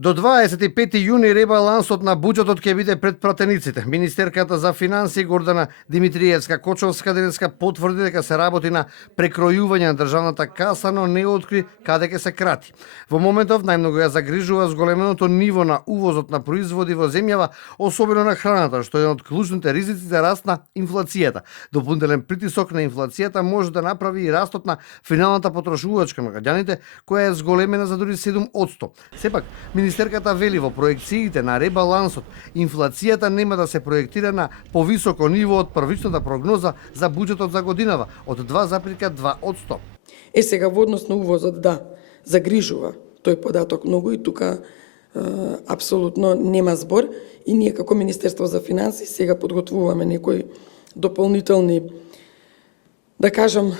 До 25 јуни ребалансот на буџетот ќе биде пред пратениците. Министерката за финансии Гордана Димитриевска-Кочовска денеска потврди дека се работи на прекројување на државната каса, но не откри каде ќе се крати. Во моментов најмногу ја загрижува зголеменото ниво на увозот на производи во земјава, особено на храната, што е еден од клучните ризици за раст на инфлацијата. Дополнителен притисок на инфлацијата може да направи и растот на финалната потрошувачка на граѓаните, која е зголемена за дури 7%. Сепак, министерката вели во проекциите на ребалансот, инфлацијата нема да се проектира на повисоко ниво од првичната прогноза за буџетот за годинава од 2,2%. Сега во однос на увозот, да, загрижува тој податок многу и тука апсолутно нема збор и ние како Министерство за финансии сега подготвуваме некои дополнителни, да кажам,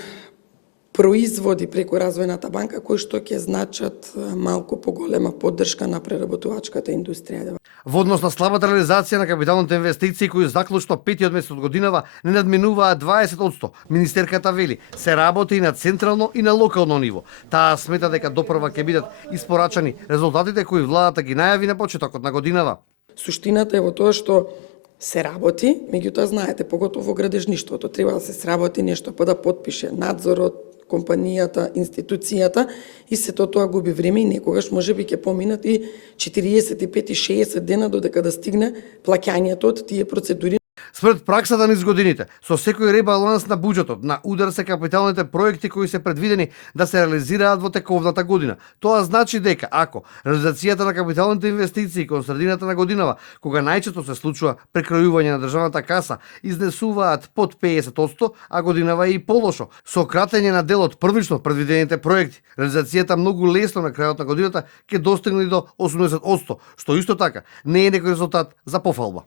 производи преку Развојната банка кои што ќе значат малку поголема поддршка на преработувачката индустрија. Во однос на слабата реализација на капиталните инвестиции кои заклучно петиот месец од годинава не надминуваат 20%, министерката вели се работи и на централно и на локално ниво. Таа смета дека допрва ќе бидат испорачани резултатите кои владата ги најави на почетокот на годинава. Суштината е во тоа што се работи, меѓутоа знаете, поготово во градежништвото треба да се сработи нешто, па да потпише надзорот, компанијата, институцијата и сето тоа губи време и некогаш можеби ќе поминат и 45 и 60 дена додека да стигне плаќањето од тие процедури. Според праксата низ годините, со секој ребаланс на буџетот на удар се капиталните проекти кои се предвидени да се реализираат во тековната година. Тоа значи дека ако реализацијата на капиталните инвестиции кон средината на годинава, кога најчесто се случува прекројување на државната каса, изнесуваат под 50%, а годинава е и полошо, со кратење на дел од првично предвидените проекти, реализацијата многу лесно на крајот на годината ќе достигне до 80%, што исто така не е некој резултат за пофалба.